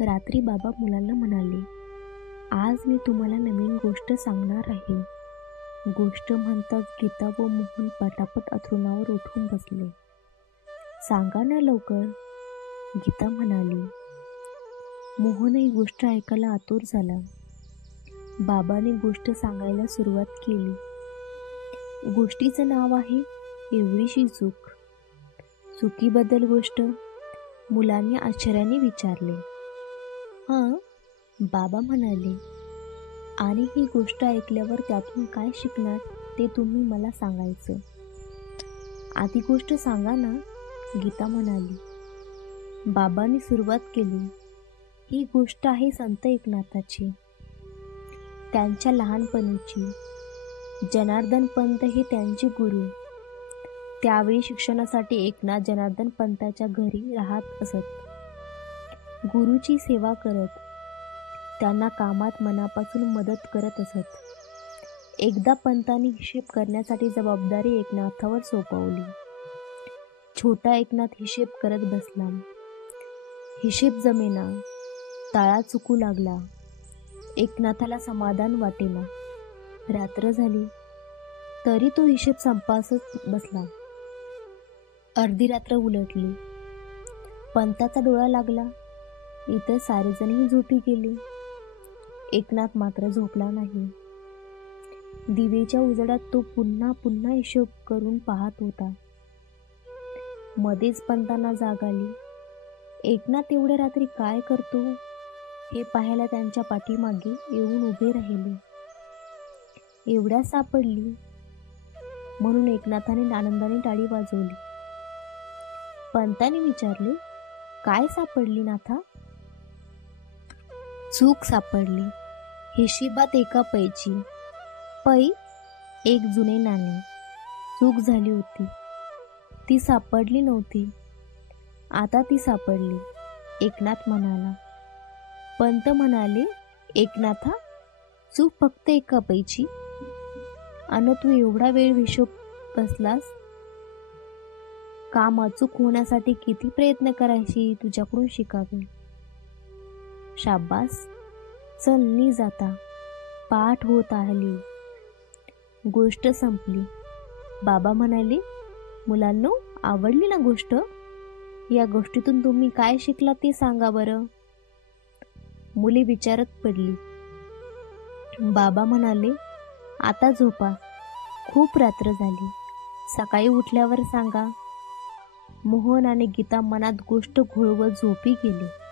रात्री बाबा मुलांना म्हणाले, आज मी तुम्हाला नवीन गोष्ट सांगणार आहे. गोष्ट म्हणताच गीता व मोहन पटापट अंथरुणावर उठून बसले. सांगा ना लवकर, गीता म्हणाली. मोहन ही गोष्ट ऐकायला आतुर झाला. बाबांनी गोष्ट सांगायला सुरुवात केली. गोष्टीचं नाव आहे एवढीशी चूक. चुकीबद्दल गोष्ट? मुलांनी आश्चर्याने विचारले. हां, बाबा म्हणाले. आणि ही गोष्ट ऐकल्यावर त्यातून काय शिकणार ते तुम्ही मला सांगायचं. आधी गोष्ट सांगा ना, गीता म्हणाली. बाबांनी सुरुवात केली. ही गोष्ट आहे संत एकनाथाची, त्यांच्या लहानपणीची. जनार्दन पंत हे त्यांचे गुरु. त्यावेळी शिक्षणासाठी एकनाथ जनार्दन पंताच्या घरी राहत असत. गुरुची सेवा करत, त्यांना कामात मनापासून मदत करत असत. एकदा पंतांनी हिशेब करण्यासाठी जबाबदारी एकनाथावर सोपवली. छोटा एकनाथ हिशेब करत बसला. हिशेब जमेना, ताळा चुकू लागला. एकनाथाला समाधान वाटेना. रात्र झाली तरी तो हिशेब संपासत बसला. अर्धी रात्र उलटली. पंताचा डोळा लागला. इतर सारेजणही झोपी गेले. एकनाथ मात्र झोपला नाही. दिवेच्या उजेडात तो पुन्हा पुन्हा हिशोब करून पाहत होता. मध्येच पंतांना जाग आली. एकनाथ एवढ्या रात्री काय करतो हे पाहायला त्यांच्या पाठीमागे येऊन उभे राहिले. एवढ्यात सापडली म्हणून एकनाथाने आनंदाने टाळी वाजवली. पंतांनी विचारले, काय सापडली नाथा? चूक सापडली. हिशेबात एका पैची. पै एक जुने नाणे. चूक झाली होती. ती सापडली नव्हती. आता ती सापडली, एकनाथ म्हणाला. पंत म्हणाले, एकनाथा, चूक फक्त एका पैची? अन तू एवढा वेळ हिशोब बसलास? काम अचूक होण्यासाठी किती प्रयत्न करायची तुझ्याकडून शिकावे. शाब्बास, चल निज आता. पाठ होत आली. गोष्ट संपली. बाबा म्हणाले, मुलांनो, आवडली ना गोष्ट? या गोष्टीतून तुम्ही काय शिकलात ते सांगा बरं. मुले विचारत पडली. बाबा म्हणाले, आता झोपा. खूप रात्र झाली. सकाळी उठल्यावर सांगा. मोहन आणि गीता मनात गोष्ट घोळवत झोपी गेले.